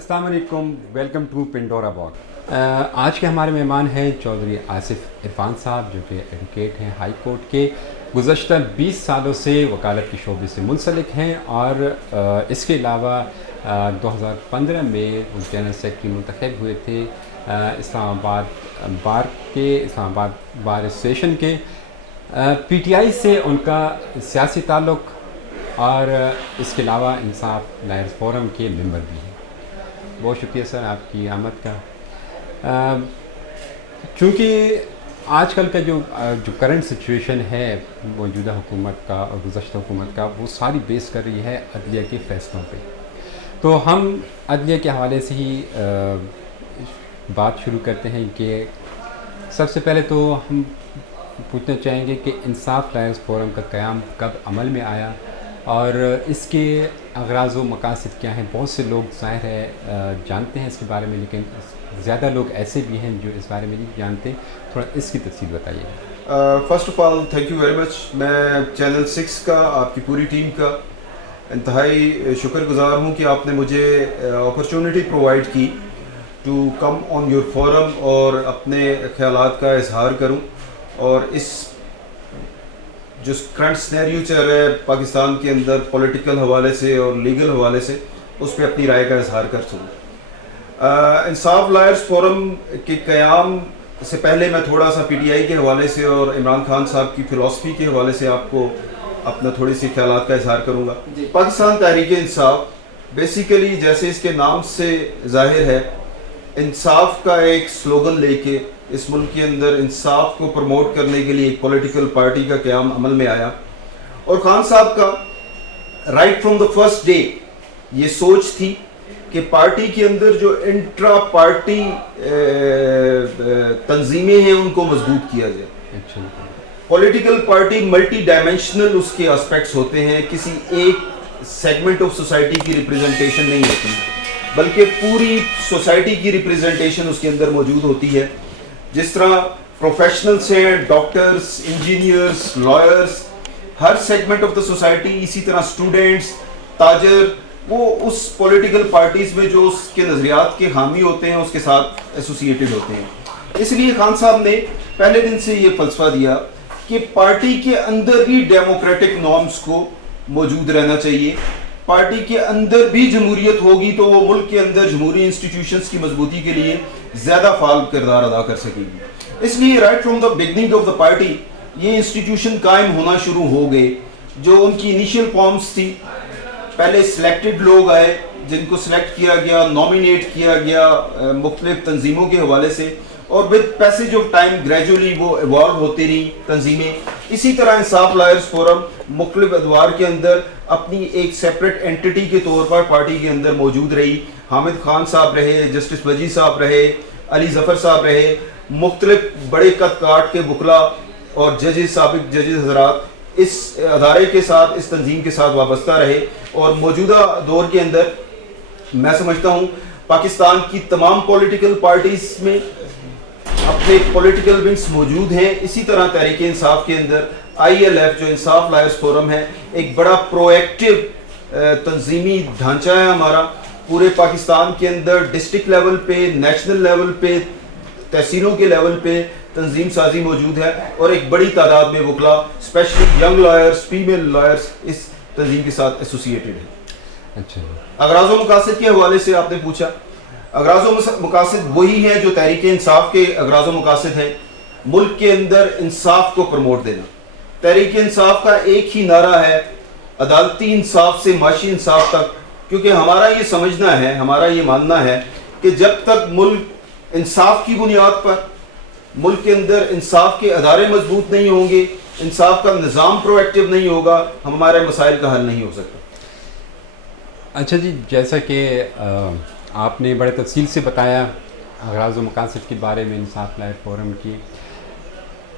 السلام علیکم، welcome to Pandora box. آج کے ہمارے مہمان ہیں چودھری آصف عرفان صاحب، جو کہ ایڈوکیٹ ہیں ہائی کورٹ کے، گزشتہ 20 سالوں سے وکالت کے شعبے سے منسلک ہیں، اور اس کے علاوہ 2015 میں وہ جنرل سیکرٹری منتخب ہوئے تھے اسلام آباد بار ایسوسیشن کے۔ پی ٹی آئی سے ان کا سیاسی تعلق، اور اس کے علاوہ انصاف لائرز فورم کے ممبر بھی ہیں۔ بہت شکریہ سر آپ کی آمد کا۔ چونکہ آج کل کا جو کرنٹ سچویشن ہے موجودہ حکومت کا اور گزشتہ حکومت کا، وہ ساری بیس کر رہی ہے عدلیہ کے فیصلوں پہ، تو ہم عدلیہ کے حوالے سے ہی بات شروع کرتے ہیں کہ سب سے پہلے تو ہم پوچھنا چاہیں گے کہ انصاف لائرز فورم کا قیام کب عمل میں آیا، اور اس کے اغراض و مقاصد کیا ہیں؟ بہت سے لوگ ظاہر ہے جانتے ہیں اس کے بارے میں، لیکن زیادہ لوگ ایسے بھی ہیں جو اس بارے میں نہیں جانتے۔ تھوڑا اس کی تفصیل بتائیے۔ First of all thank you very much. میں چینل 6 کا، آپ کی پوری ٹیم کا انتہائی شکر گزار ہوں کہ آپ نے مجھے اپرچونٹی پرووائڈ کی to come on your forum اور اپنے خیالات کا اظہار کروں، اور اس جو کرنٹ سنیریو چل رہا ہے پاکستان کے اندر پولیٹیکل حوالے سے اور لیگل حوالے سے، اس پہ اپنی رائے کا اظہار کر سکوں۔ انصاف لائرز فورم کے قیام سے پہلے میں تھوڑا سا پی ٹی آئی کے حوالے سے اور عمران خان صاحب کی فلاسفی کے حوالے سے آپ کو اپنا تھوڑی سی خیالات کا اظہار کروں گا۔ پاکستان تحریک انصاف بیسیکلی جیسے اس کے نام سے ظاہر ہے، انصاف کا ایک سلوگن لے کے اس ملک کے اندر انصاف کو پروموٹ کرنے کے لیے ایک پولیٹیکل پارٹی کا قیام عمل میں آیا، اور خان صاحب کا right from the first day یہ سوچ تھی کہ پارٹی کے اندر جو انٹرا پارٹی تنظیمیں ہیں ان کو مضبوط کیا جائے۔ پولیٹیکل پارٹی ملٹی ڈائمینشنل اس کے اسپیکٹس ہوتے ہیں، کسی ایک سیگمنٹ آف سوسائٹی کی ریپریزنٹیشن نہیں ہوتی، بلکہ پوری سوسائٹی کی ریپریزنٹیشن اس کے اندر موجود ہوتی ہے۔ جس طرح پروفیشنلز ہیں، doctors, engineers, lawyers, Hare segment of the society, اسی طرح اسٹوڈنٹس، تاجر، وہ اس پولیٹیکل پارٹیز میں جو اس کے نظریات کے حامی ہوتے ہیں اس کے ساتھ ایسوسیٹڈ ہوتے ہیں۔ اس لیے خان صاحب نے پہلے دن سے یہ فلسفہ دیا کہ پارٹی کے اندر بھی ڈیموکریٹک نارمز کو موجود رہنا چاہیے، پارٹی کے اندر بھی جمہوریت ہوگی تو وہ ملک کے اندر جمہوری انسٹیٹیوشنز کی مضبوطی کے لیے زیادہ فعال کردار ادا کر سکے گی۔ اس لیے right from the beginning of the party یہ انسٹیٹیوشن قائم ہونا شروع ہو گئے۔ جو ان کی انیشیل فارمز تھی، پہلے سلیکٹڈ لوگ آئے جن کو سلیکٹ کیا گیا، نامینیٹ کیا گیا مختلف تنظیموں کے حوالے سے، اور with passage of time gradually وہ ایوالو ہوتی رہی تنظیمیں۔ اسی طرح انصاف لائرز فورم مختلف ادوار کے اندر اپنی ایک سیپریٹ اینٹی کے طور پر پارٹی کے اندر موجود رہی۔ حامد خان صاحب رہے، جسٹس وجی صاحب رہے، علی ظفر صاحب رہے، مختلف بڑے قد کاٹ کے وکلا اور ججز، سابق ججز حضرات اس ادارے کے ساتھ، اس تنظیم کے ساتھ وابستہ رہے، اور موجودہ دور کے اندر میں سمجھتا ہوں پاکستان کی تمام پولیٹیکل پارٹیز میں اپنے پولیٹیکل ونگز موجود ہیں۔ اسی طرح تحریک انصاف کے اندر آئی ایل ایف جو انصاف لائرز فورم ہے، ایک بڑا پرو ایکٹیو تنظیمی ڈھانچہ ہے ہمارا۔ پورے پاکستان کے اندر ڈسٹرکٹ لیول پہ، نیشنل لیول پہ، تحصیلوں کے لیول پہ تنظیم سازی موجود ہے، اور ایک بڑی تعداد میں وکلا، specially young lawyers, female lawyers اس تنظیم کے ساتھ ایسوسیٹڈ ہیں۔ اچھا، اغراض و مقاصد کے حوالے سے آپ نے پوچھا، اغراض و مقاصد وہی ہیں جو تحریک انصاف کے اغراض و مقاصد ہیں، ملک کے اندر انصاف کو پروموٹ دینا۔ تحریک انصاف کا ایک ہی نعرہ ہے، عدالتی انصاف سے معاشی انصاف تک، کیونکہ ہمارا یہ سمجھنا ہے، ہمارا یہ ماننا ہے کہ جب تک ملک انصاف کی بنیاد پر، ملک کے اندر انصاف کے ادارے مضبوط نہیں ہوں گے، انصاف کا نظام پرو ایکٹیو نہیں ہوگا، ہمارے مسائل کا حل نہیں ہو سکتا۔ اچھا جی، جیسا کہ آپ نے بڑے تفصیل سے بتایا اغراض و مقاصد کے بارے میں انصاف لائر فورم کی،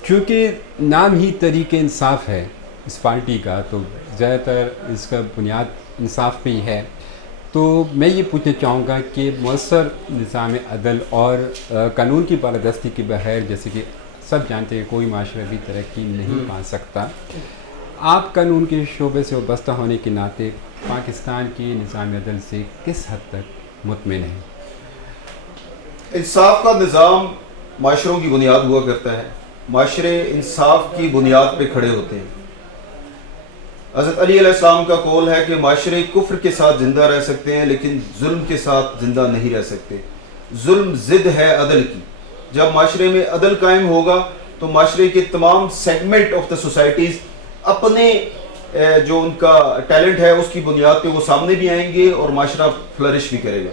چونکہ نام ہی تحریک انصاف ہے اس پارٹی کا، تو زیادہ تر اس کا بنیاد انصاف پہ ہی ہے۔ تو میں یہ پوچھنا چاہوں گا کہ مؤثر نظام عدل اور قانون کی بالادستی کے بغیر، جیسے کہ سب جانتے ہیں، کوئی معاشرہ بھی ترقی نہیں پا سکتا۔ آپ قانون کے شعبے سے وابستہ ہونے کے ناطے پاکستان کی نظام عدل سے کس حد تک مطمئن ہیں. انصاف کا نظام معاشروں کی بنیاد ہوا کرتا ہے. معاشرے انصاف کی بنیاد پہ کھڑے ہوتے ہیں. حضرت علی علیہ السلام کا قول ہے کہ معاشرے کفر کے ساتھ زندہ رہ سکتے ہیں لیکن ظلم کے ساتھ زندہ نہیں رہ سکتے. ظلم ضد ہے عدل کی. جب معاشرے میں عدل قائم ہوگا تو معاشرے کے تمام سیگمنٹ آف دا سوسائٹیز اپنے جو ان کا ٹیلنٹ ہے اس کی بنیاد پہ وہ سامنے بھی آئیں گے اور معاشرہ فلرش بھی کرے گا.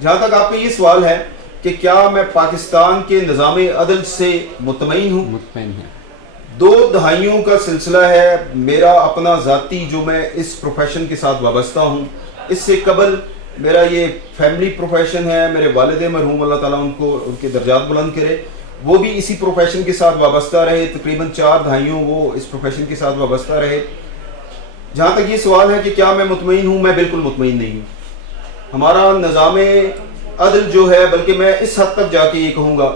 جہاں تک آپ کا یہ سوال ہے کہ کیا میں پاکستان کے نظام عدل سے مطمئن ہوں؟ مطمئن ہیں. 2 دہائیوں کا سلسلہ ہے میرا اپنا ذاتی جو میں اس پروفیشن کے ساتھ وابستہ ہوں. اس سے قبل میرا یہ فیملی پروفیشن ہے. میرے والد مرحوم اللہ تعالیٰ ان کو ان کے درجات بلند کرے, وہ بھی اسی پروفیشن کے ساتھ وابستہ رہے. تقریباً 4 دہائیوں وہ اس پروفیشن کے ساتھ وابستہ رہے. جہاں تک یہ سوال ہے کہ کیا میں مطمئن ہوں, میں بالکل مطمئن نہیں ہوں. ہمارا نظام عدل جو ہے, بلکہ میں اس حد تک جا کے یہ کہوں گا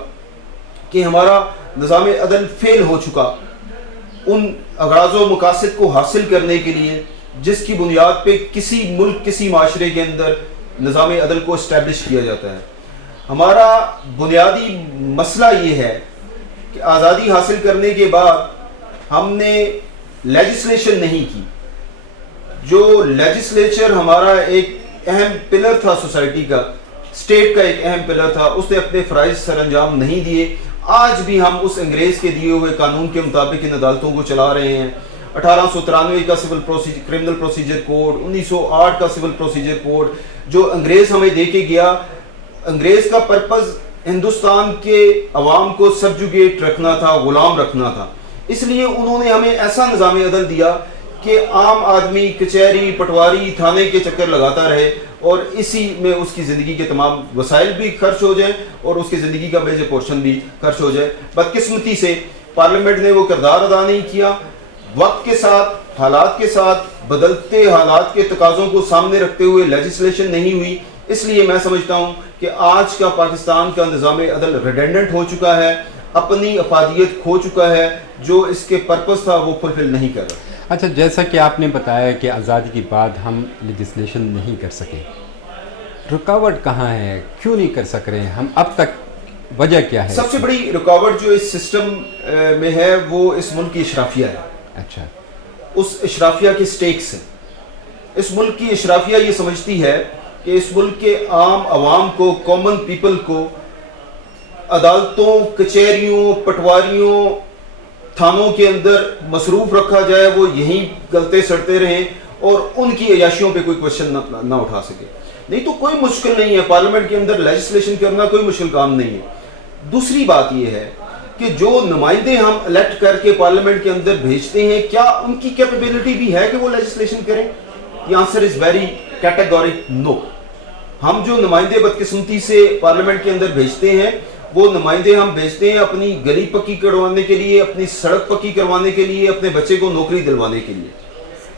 کہ ہمارا نظام عدل فیل ہو چکا ان اغراض و مقاصد کو حاصل کرنے کے لیے جس کی بنیاد پہ کسی ملک کسی معاشرے کے اندر نظام عدل کو اسٹیبلش کیا جاتا ہے. ہمارا بنیادی مسئلہ یہ ہے کہ آزادی حاصل کرنے کے بعد ہم نے لیجسلیشن نہیں کی. جو لیجسلیچر ہمارا ایک اہم پلر تھا سوسائٹی کا, اسٹیٹ کا ایک اہم پلر تھا, اس نے اپنے فرائض سر انجام نہیں دیے. آج بھی ہم اس انگریز کے دیے ہوئے قانون کے مطابق ان عدالتوں کو چلا رہے ہیں. 1893 کا کرمنل پروسیجر کوڈ, 1908 کا سول پروسیجر کوڈ جو انگریز ہمیں دے کے گیا, انگریز کا پرپز ہندوستان کے عوام کو سبجوگیٹ رکھنا تھا, غلام رکھنا تھا. اس لیے انہوں نے ہمیں ایسا نظام عدل دیا کہ عام آدمی کچہری, پٹواری, تھانے کے چکر لگاتا رہے اور اسی میں اس کی زندگی کے تمام وسائل بھی خرچ ہو جائیں اور اس کی زندگی کا میجر پورشن بھی خرچ ہو جائے. بدقسمتی سے پارلیمنٹ نے وہ کردار ادا نہیں کیا. وقت کے ساتھ, حالات کے ساتھ, بدلتے حالات کے تقاضوں کو سامنے رکھتے ہوئے لیجسلیشن نہیں ہوئی. اس لیے میں سمجھتا ہوں کہ آج کا پاکستان کا نظام عدل ریڈنڈنٹ ہو چکا ہے, اپنی افادیت کھو چکا ہے, جو اس کے پرپس تھا وہ فلفل نہیں کر رہا. اچھا, جیسا کہ آپ نے بتایا کہ آزادی کے بعد ہم لیجسلیشن نہیں کر سکے, رکاوٹ کہاں ہے, کیوں نہیں کر سک رہے ہیں ہم اب تک, وجہ کیا ہے؟ سب سے بڑی رکاوٹ جو اس سسٹم میں ہے وہ اس ملک کی اشرافیہ ہے. اچھا, اس اشرافیہ کے سٹیکس ہیں. اس ملک کی اشرافیہ یہ سمجھتی ہے کہ اس ملک کے عام عوام کو, کامن پیپل کو عدالتوں, کچہریوں, پٹواریوں, تھانوں کے اندر مصروف رکھا جائے, وہ یہیں گلتے سڑتے رہیں اور ان کی عیاشیوں پہ کوئی کوشچن نہ اٹھا سکے. نہیں تو کوئی مشکل نہیں ہے پارلیمنٹ کے اندر لیجسلیشن کرنا, کوئی مشکل کام نہیں ہے. دوسری بات یہ ہے کہ جو نمائندے ہم الیکٹ کر کے پارلیمنٹ کے اندر بھیجتے ہیں, کیا ان کی کیپیبلٹی بھی ہے کہ وہ لیجسلیشن کریں؟ The answer is very categoric no. ہم جو نمائندے بدقسمتی سے پارلیمنٹ کے اندر بھیجتے ہیں, وہ نمائندے ہم بھیجتے ہیں اپنی گلی پکی کروانے کے لیے, اپنی سڑک پکی کروانے کے لیے, اپنے بچے کو نوکری دلوانے کے لیے.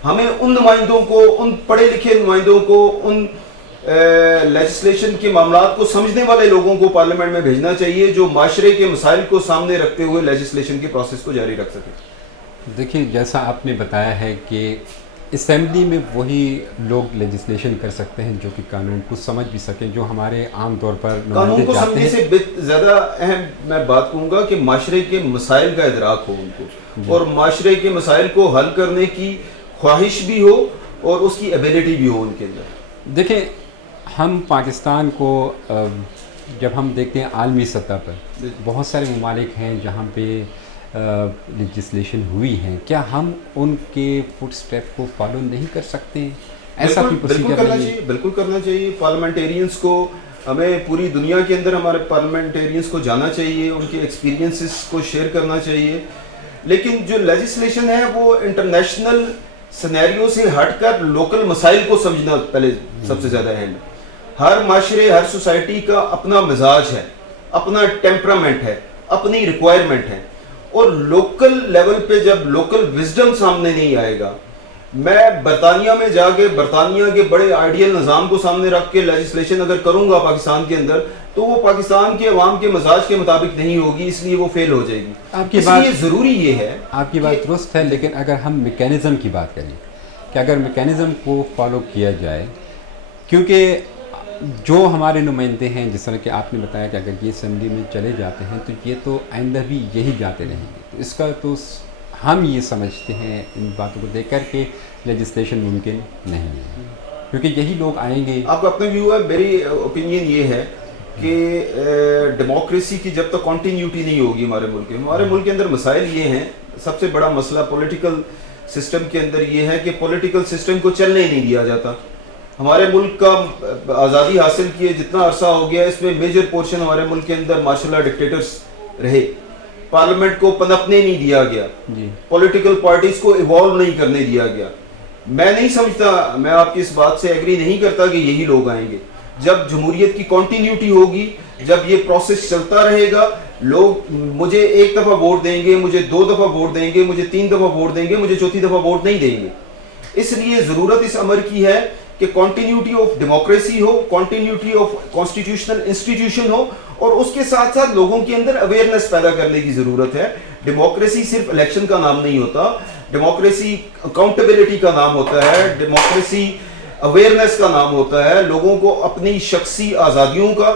ہمیں ان نمائندوں کو, ان پڑھے لکھے نمائندوں کو, ان لیجسلیشن کے معاملات کو سمجھنے والے لوگوں کو پارلیمنٹ میں بھیجنا چاہیے جو معاشرے کے مسائل کو سامنے رکھتے ہوئے لیجسلیشن کے پروسیس کو جاری رکھ سکیں. دیکھیں, جیسا آپ نے بتایا ہے کہ اسمبلی میں وہی لوگ لیجسلیشن کر سکتے ہیں جو کہ قانون کو سمجھ بھی سکیں, جو ہمارے عام طور پر قانون کو سمجھنے سے زیادہ اہم میں بات کہوں گا کہ معاشرے کے مسائل کا ادراک ہو ان کو, اور معاشرے کے مسائل کو حل کرنے کی خواہش بھی ہو اور اس کی ایبیلٹی بھی ہو ان کے اندر. دیکھیں, ہم پاکستان کو جب ہم دیکھتے ہیں عالمی سطح پر بہت سارے ممالک ہیں جہاں پہ لیجسلیشن ہوئی ہیں, کیا ہم ان کے فٹ سٹیپ کو فالو نہیں کر سکتے ہیں؟ ایسا کوئی پروسیجر نہیں ہے؟ بالکل کرنا چاہیے. پارلیمنٹیرینز کو, ہمیں پوری دنیا کے اندر ہمارے پارلیمنٹیرینز کو جانا چاہیے, ان کے ایکسپیرینسز کو شیئر کرنا چاہیے. لیکن جو لیجسلیشن ہے وہ انٹرنیشنل سینیریو سے ہٹ کر لوکل مسائل کو سمجھنا پہلے سب سے زیادہ اہم ہے. ہر معاشرے, ہر سوسائٹی کا اپنا مزاج ہے, اپنا ٹیمپرامنٹ ہے, اپنی ریکوائرمنٹ ہے, اور لوکل لیول پہ جب لوکل وزڈم سامنے نہیں آئے گا, میں برطانیہ میں جا کے برطانیہ کے بڑے آئیڈیل نظام کو سامنے رکھ کے لیجسلیشن اگر کروں گا پاکستان کے اندر, تو وہ پاکستان کے عوام کے مزاج کے مطابق نہیں ہوگی, اس لیے وہ فیل ہو جائے گی. اس لیے ضروری یہ ہے, آپ کی بات درست ہے, لیکن اگر ہم میکینزم کی بات کریں کہ اگر میکینزم کو فالو کیا جائے, کیونکہ جو ہمارے نمائندے ہیں، جس طرح کہ آپ نے بتایا کہ اگر یہ اسمبلی میں چلے جاتے ہیں تو یہ تو آئندہ بھی یہی جاتے رہیں گے، تو اس کا تو ہم یہ سمجھتے ہیں ان باتوں کو دیکھ کر کے لیجسلیشن ممکن نہیں ہے، کیونکہ یہی لوگ آئیں گے. آپ کا اپنا ویو ہے. میری اوپینین یہ ہے کہ ڈیموکریسی کی جب تک کنٹینیوٹی نہیں ہوگی ہمارے ملک کے اندر مسائل یہ ہیں. سب سے بڑا مسئلہ پولیٹیکل سسٹم کے اندر یہ ہے کہ پولیٹیکل سسٹم کو چلنے نہیں دیا جاتا. ہمارے ملک کا آزادی حاصل کیے جتنا عرصہ ہو گیا، اس میں میجر پورشن ہمارے ملک کے اندر ماشاء اللہ ڈکٹیٹرز رہے. پارلیمنٹ کو پنپنے نہیں دیا گیا، پولیٹیکل پارٹیز کو ایوالو نہیں کرنے دیا گیا. میں نہیں سمجھتا، میں آپ کی اس بات سے ایگری نہیں کرتا کہ یہی لوگ آئیں گے. جب جمہوریت کی کنٹینیوٹی ہوگی، جب یہ پروسیس چلتا رہے گا، لوگ مجھے ایک دفعہ ووٹ دیں گے، مجھے 2 دفعہ ووٹ دیں گے، مجھے 3 دفعہ ووٹ دیں گے، مجھے 4تھی دفعہ ووٹ نہیں دیں گے. اس لیے ضرورت اس امر کی ہے کہ کنٹینیوٹی آف ڈیموکریسی ہو، کنٹینیوٹی آف کانسٹیٹیوشنل انسٹیٹیوشن ہو، اور اس کے ساتھ ساتھ لوگوں کے اندر اویئرنیس پیدا کرنے کی ضرورت ہے. ڈیموکریسی صرف الیکشن کا نام نہیں ہوتا، ڈیموکریسی اکاؤنٹیبلٹی کا نام ہوتا ہے، ڈیموکریسی اویئرنیس کا نام ہوتا ہے. لوگوں کو اپنی شخصی آزادیوں کا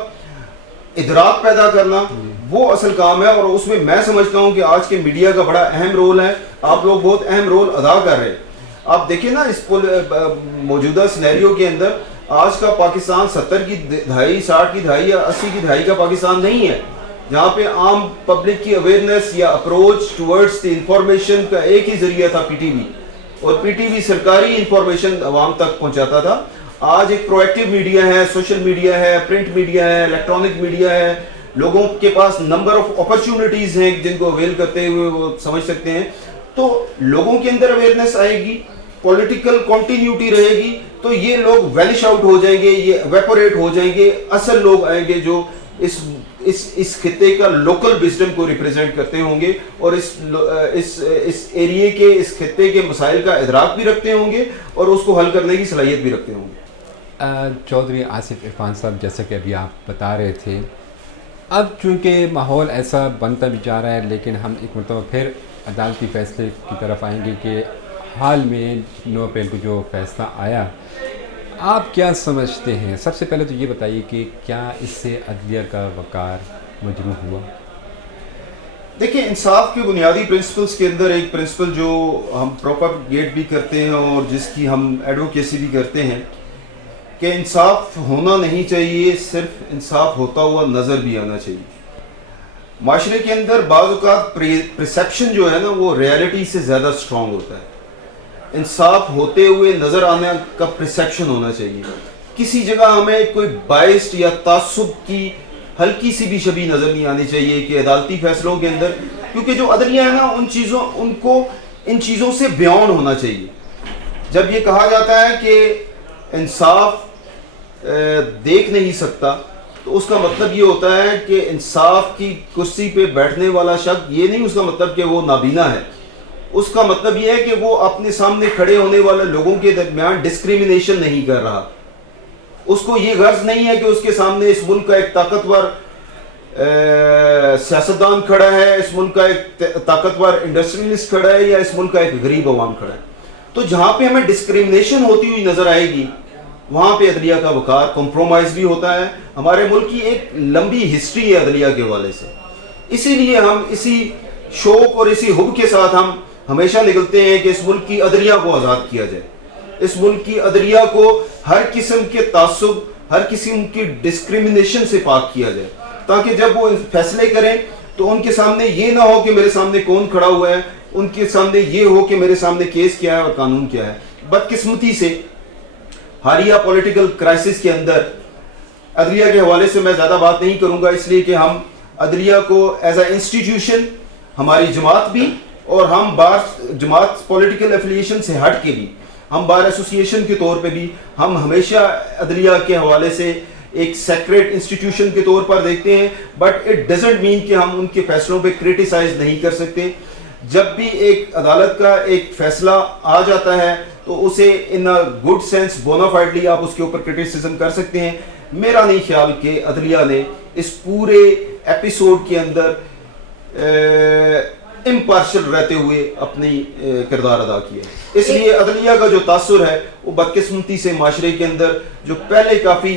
ادراک پیدا کرنا، وہ اصل کام ہے. اور اس میں سمجھتا ہوں کہ آج کے میڈیا کا بڑا اہم رول ہے. آپ لوگ بہت اہم رول ادا کر رہے ہیں. آپ دیکھیں نا، اس موجودہ سینیریو کے اندر آج کا پاکستان 70 کی دہائی، 60 کی دہائی یا 80 کی دہائی کا پاکستان نہیں ہے، جہاں پہ عام پبلک کی اویئرنیس یا اپروچ ٹورڈز دی انفارمیشن کا ایک ہی ذریعہ تھا، پی ٹی وی. اور پی ٹی وی سرکاری انفارمیشن عوام تک پہنچاتا تھا. آج ایک پرویکٹیو میڈیا ہے، سوشل میڈیا ہے، پرنٹ میڈیا ہے، الیکٹرانک میڈیا ہے. لوگوں کے پاس نمبر آف اپرچونٹیز ہیں جن کو اویل کرتے ہوئے وہ سمجھ سکتے ہیں. تو لوگوں کے اندر اویئرنیس آئے گی، پولیٹیکل کنٹینیوٹی رہے گی، تو یہ لوگ وینش آؤٹ ہو جائیں گے، یہ ایویپوریٹ ہو جائیں گے. اصل لوگ آئیں گے جو اس خطے کا لوکل وزڈم کو ریپریزنٹ کرتے ہوں گے، اور اس ایریے کے، اس خطے کے مسائل کا ادراک بھی رکھتے ہوں گے، اور اس کو حل کرنے کی صلاحیت بھی رکھتے ہوں گے. چودھری آصف عرفان صاحب، جیسا کہ ابھی آپ بتا رہے تھے، اب چونکہ ماحول ایسا بنتا بھی جا رہا ہے، لیکن ہم ایک مرتبہ پھر عدالتی فیصلے کی طرف آئیں گے کہ حال میں 9 اپریل کو جو فیصلہ آیا، آپ کیا سمجھتے ہیں؟ سب سے پہلے تو یہ بتائیے کہ کیا اس سے عدلیہ کا وقار مجروح ہوا؟ دیکھیں، انصاف کے بنیادی پرنسپلز کے اندر ایک پرنسپل جو ہم پروپیگیٹ بھی کرتے ہیں اور جس کی ہم ایڈوکیسی بھی کرتے ہیں کہ انصاف ہونا نہیں چاہیے، صرف انصاف ہوتا ہوا نظر بھی آنا چاہیے. معاشرے کے اندر بعض اوقات پرسیپشن جو ہے نا، وہ ریالٹی سے زیادہ اسٹرانگ ہوتا ہے. انصاف ہوتے ہوئے نظر آنے کا پرسیپشن ہونا چاہیے. کسی جگہ ہمیں کوئی بائسڈ یا تعصب کی ہلکی سی بھی شبیہ نظر نہیں آنی چاہیے کہ عدالتی فیصلوں کے اندر، کیونکہ جو عدلیہ ہے نا، ان چیزوں سے بیان ہونا چاہیے. جب یہ کہا جاتا ہے کہ انصاف دیکھ نہیں سکتا، تو اس کا مطلب یہ ہوتا ہے کہ انصاف کی کرسی پہ بیٹھنے والا شخص، یہ نہیں اس کا مطلب کہ وہ نابینا ہے. اس کا مطلب یہ ہے کہ وہ اپنے سامنے کھڑے ہونے والے لوگوں کے درمیان ڈسکریمنیشن نہیں کر رہا. اس کو یہ غرض نہیں ہے کہ اس کے سامنے اس ملک کا ایک طاقتور سیاستدان کھڑا ہے، اس ملک کا ایک طاقتور انڈسٹریلسٹ کھڑا ہے، یا اس ملک کا ایک غریب عوام کھڑا ہے. تو جہاں پہ ہمیں ڈسکریمنیشن ہوتی ہوئی نظر آئے گی، وہاں پہ عدلیہ کا وقار کمپرومائز بھی ہوتا ہے. ہمارے ملک کی ایک لمبی ہسٹری ہے عدلیہ کے حوالے سے. اسی لیے ہم اسی شوق اور اسی حب کے ساتھ ہم ہمیشہ نکلتے ہیں کہ اس ملک کی عدلیہ کو آزاد کیا جائے. اس ملک کی عدلیہ کو ہر قسم کے تعصب، ہر قسم کی ڈسکریمنیشن سے پاک کیا جائے، تاکہ جب وہ فیصلے کریں تو ان کے سامنے یہ نہ ہو کہ میرے سامنے کون کھڑا ہوا ہے، ان کے سامنے یہ ہو کہ میرے سامنے کیس کیا ہے اور قانون کیا ہے. بدقسمتی سے حالیہ پولیٹیکل کرائسس کے اندر عدلیہ کے حوالے سے میں زیادہ بات نہیں کروں گا، اس لیے کہ ہم عدلیہ کو ایز اے انسٹیٹیوشن، ہماری جماعت بھی، اور ہم بار جماعت پولیٹیکل ایفیلیشن سے ہٹ کے بھی، ہم بار ایسوسیشن کے طور پہ بھی، ہم ہمیشہ عدلیہ کے حوالے سے ایک سیکریٹ انسٹیٹیوشن کے طور پر دیکھتے ہیں. بٹ اٹ ڈزنٹ مین کہ ہم ان کے فیصلوں پہ کریٹیسائز نہیں کر سکتے. جب بھی ایک عدالت کا ایک فیصلہ آ جاتا ہے تو اسے ان گڈ سینس بونافائڈلی آپ اس کے اوپر کریٹیسزم کر سکتے ہیں. میرا نہیں خیال کہ عدلیہ نے اس پورے ایپیسوڈ کے اندر امپارشل رہتے ہوئے اپنی کردار ادا کیا. اس لیے عدلیہ کا جو تاثر ہے وہ بدقسمتی سے معاشرے کے اندر جو پہلے کافی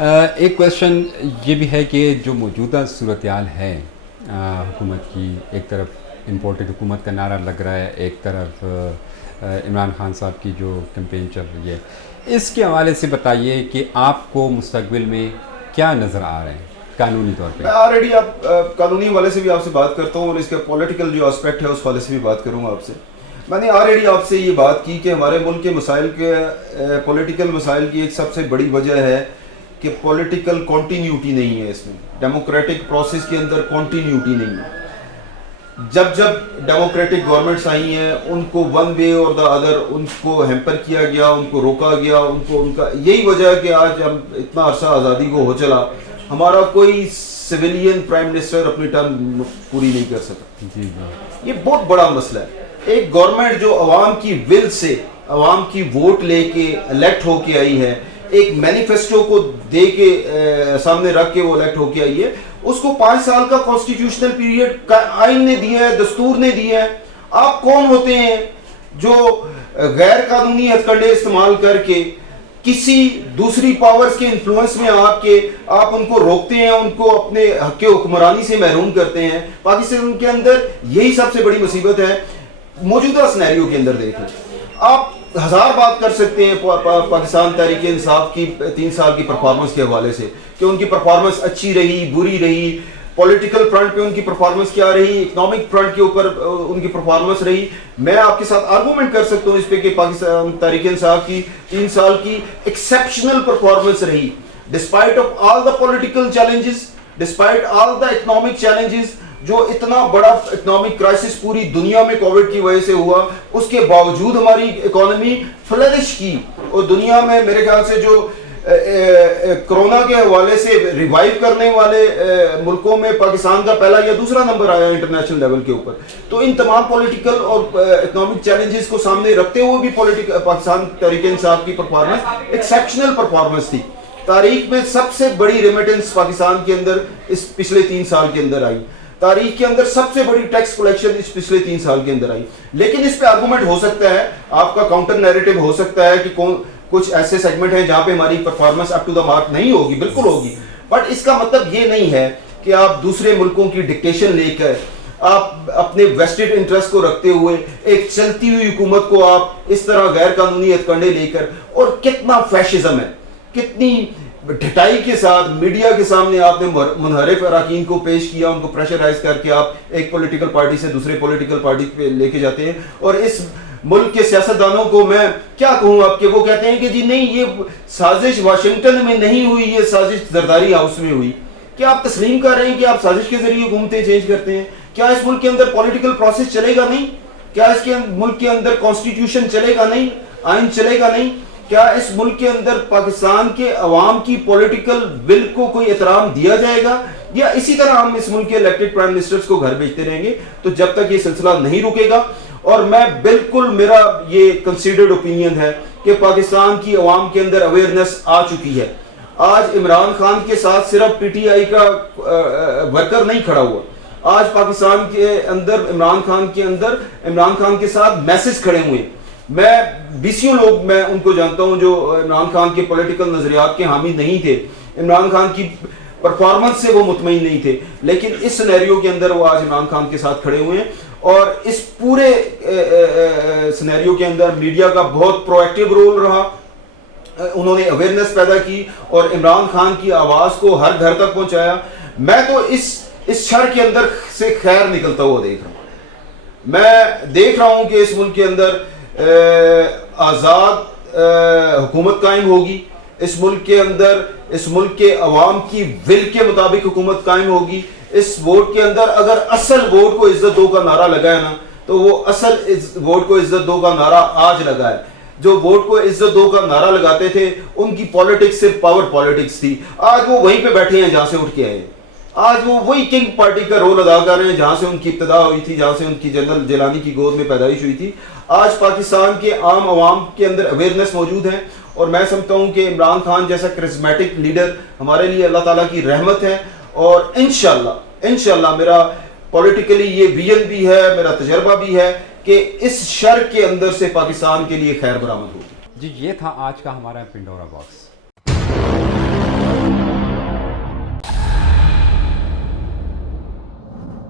ایک کویشچن یہ بھی ہے کہ جو موجودہ صورتحال ہے حکومت کی، ایک طرف امپورٹڈ حکومت کا نعرہ لگ رہا ہے، ایک طرف عمران خان صاحب کی جو کیمپین چل رہی ہے، اس کے حوالے سے بتائیے کہ آپ کو مستقبل میں کیا نظر آ رہے ہیں قانونی طور پہ؟ میں آلریڈی قانونی حوالے سے بھی آپ سے بات کرتا ہوں اور اس کا پولیٹیکل جو اسپیکٹ ہے اس حوالے سے بھی بات کروں گا آپ سے. میں نے آلریڈی آپ سے یہ بات کی کہ ہمارے ملک کے مسائل کے پولیٹیکل مسائل کی ایک سب سے بڑی وجہ ہے کہ پولیٹیکل کنٹینیوٹی نہیں ہے، اس میں ڈیموکریٹک پروسیس کے اندر کنٹینیوٹی نہیں ہے. جب ڈیموکریٹک گورنمنٹس آئی ہیں ان کو ون وے اور دا ادر ان کو ہیمپر کیا گیا، ان کو روکا گیا، ان کا یہی وجہ ہے کہ آج ہم اتنا عرصہ آزادی کو ہو چلا ہمارا کوئی سویلین پرائم منسٹر اپنی ٹرم پوری نہیں کر سکا. یہ بہت بڑا مسئلہ ہے. ایک گورنمنٹ جو عوام کی ول سے، عوام کی ووٹ لے کے الیکٹ ہو کے آئی ہے، ایک مینیفیسٹو کو دے کے سامنے رکھ کے وہ الیکٹ ہو کے آئی ہے، اس کو 5 سال کا کانسٹیٹیوشنل پیریڈ آئین نے دیا ہے، دستور نے دیا ہے. آپ کون ہوتے ہیں جو غیر قانونی ہتھ کنڈے استعمال کر کے کسی دوسری پاورز کے انفلوئنس میں آپ ان کو روکتے ہیں، ان کو اپنے حق حکمرانی سے محروم کرتے ہیں؟ پاکستان کے اندر یہی سب سے بڑی مصیبت ہے. موجودہ سینیریو کے اندر دیکھ لیں، آپ 1000 بات کر سکتے ہیں پاکستان تحریک انصاف کی 3 سال کی پرفارمنس کے حوالے سے کہ ان کی پرفارمنس اچھی رہی، بری رہی، پولیٹیکل فرنٹ پہ ان کی پرفارمنس کیا رہی، اکنامک فرنٹ کے اوپر ان کی پرفارمنس رہی. میں آپ کے ساتھ آرگومنٹ کر سکتا ہوں اس پہ کہ پاکستان تحریک انصاف کی 3 سال کی ایکسیپشنل پرفارمنس رہی، despite of all the political challenges, despite all the economic challenges. جو اتنا بڑا اکنامک کرائسس پوری دنیا میں کووڈ کی وجہ سے ہوا، اس کے باوجود ہماری اکانومی فلرش کی. اور دنیا میں میرے خیال سے جو کرونا کے حوالے سے ریوائیو کرنے والے ملکوں میں پاکستان کا پہلا یا دوسرا نمبر آیا انٹرنیشنل لیول کے اوپر. تو ان تمام پولیٹیکل اور اکنامک چیلنجز کو سامنے رکھتے ہوئے بھی پاکستان تحریک انصاف کی پرفارمنس ایکسیپشنل پرفارمنس تھی. تاریخ میں سب سے بڑی ریمیٹنس پاکستان کے اندر اس پچھلے 3 سال کے اندر آئی. تاریخ کے اندر سب سے بڑی ٹیکس کلیکشن اس پچھلے 3 سال کے اندر آئی. لیکن اس پہ آرگومنٹ ہو سکتا ہے، آپ کا کاؤنٹر نیریٹو ہو سکتا ہے کہ کچھ ایسے سیگمنٹ ہیں جہاں پہ ہماری performance up to the mark نہیں ہوگی، بالکل ہوگی. بٹ اس کا مطلب یہ نہیں ہے کہ آپ دوسرے ملکوں کی ڈکٹیشن لے کر، آپ اپنے ویسٹڈ انٹرسٹ کو رکھتے ہوئے ایک چلتی ہوئی حکومت کو آپ اس طرح غیر قانونی ہتھ کنڈے لے کر، اور کتنا فیشزم ہے، کتنی ڈھٹائی کے ساتھ میڈیا کے سامنے آپ نے منحرف اراکین کو پیش کیا، ان کو پریشرائز کر کے آپ ایک پولیٹیکل پارٹی سے دوسرے پولیٹیکل پارٹی پہ لے کے جاتے ہیں. اور اس ملک کے سیاستدانوں کو میں کیا کہوں آپ کے، وہ کہتے ہیں کہ جی نہیں، یہ سازش واشنگٹن میں نہیں ہوئی، یہ سازش زرداری ہاؤس میں ہوئی. کیا آپ تسلیم کر رہے ہیں کہ آپ سازش کے ذریعے حکومتیں چینج کرتے ہیں؟ کیا اس ملک کے اندر پولیٹیکل پروسیس چلے گا نہیں؟ کیا اس کے ملک کے اندر کانسٹیٹیوشن چلے گا نہیں؟ آئین چلے گا نہیں؟ کیا اس ملک کے اندر پاکستان کے عوام کی پولیٹیکل ول کو کوئی احترام دیا جائے گا؟ یا اسی طرح ہم اس ملک کے الیکٹڈ پرائم منسٹرز کو گھر بھیجتے رہیں گے؟ تو جب تک یہ سلسلہ نہیں رکے گا، اور میں بالکل، میرا یہ کنسیڈرڈ اوپینین ہے کہ پاکستان کی عوام کے اندر اویئرنیس آ چکی ہے. آج عمران خان کے ساتھ صرف پی ٹی آئی کا ورکر نہیں کھڑا ہوا، آج پاکستان کے اندر عمران خان کے ساتھ میسز کھڑے ہوئے. میں 20 لوگ میں ان کو جانتا ہوں جو عمران خان کے پولیٹیکل نظریات کے حامی نہیں تھے، عمران خان کی پرفارمنس سے وہ مطمئن نہیں تھے، لیکن اس سینیریو کے اندر وہ آج عمران خان کے ساتھ کھڑے ہوئے ہیں. اور اس پورے سینیریو کے اندر میڈیا کا بہت پرو ایکٹیو رول رہا. انہوں نے اویئرنیس پیدا کی اور عمران خان کی آواز کو ہر گھر تک پہنچایا. میں تو اس شر کے اندر سے خیر نکلتا ہوا دیکھ رہا ہوں. میں دیکھ رہا ہوں کہ اس ملک کے اندر آزاد حکومت قائم ہوگی، اس ملک کے اندر اس ملک کے عوام کی ول کے مطابق حکومت قائم ہوگی. اس ووٹ کے اندر اگر اصل ووٹ کو عزت دو کا نعرہ لگا ہے نا، تو وہ اصل ووٹ کو عزت دو کا نعرہ آج لگا ہے. جو ووٹ کو عزت دو کا نعرہ لگاتے تھے ان کی پالیٹکس صرف پاور پالیٹکس تھی. آج وہ وہیں پہ بیٹھے ہیں جہاں سے اٹھ کے آئے ہیں. آج وہ وہی کنگ پارٹی کا رول ادا کر رہے ہیں جہاں سے ان کی ابتدا ہوئی تھی، جہاں سے ان کی جنرل جیلانی کی گود میں پیدائش ہوئی تھی. آج پاکستان کے عام عوام کے اندر اویئرنیس موجود ہے، اور میں سمجھتا ہوں کہ عمران خان جیسا کرزمیٹک لیڈر ہمارے لیے اللہ تعالیٰ کی رحمت ہے. اور انشاءاللہ میرا پولیٹیکلی یہ ویژن بھی ہے، میرا تجربہ بھی ہے کہ اس شر کے اندر سے پاکستان کے لیے خیر برآمد ہوگی. جی، یہ تھا آج کا ہمارا پنڈورا باکس.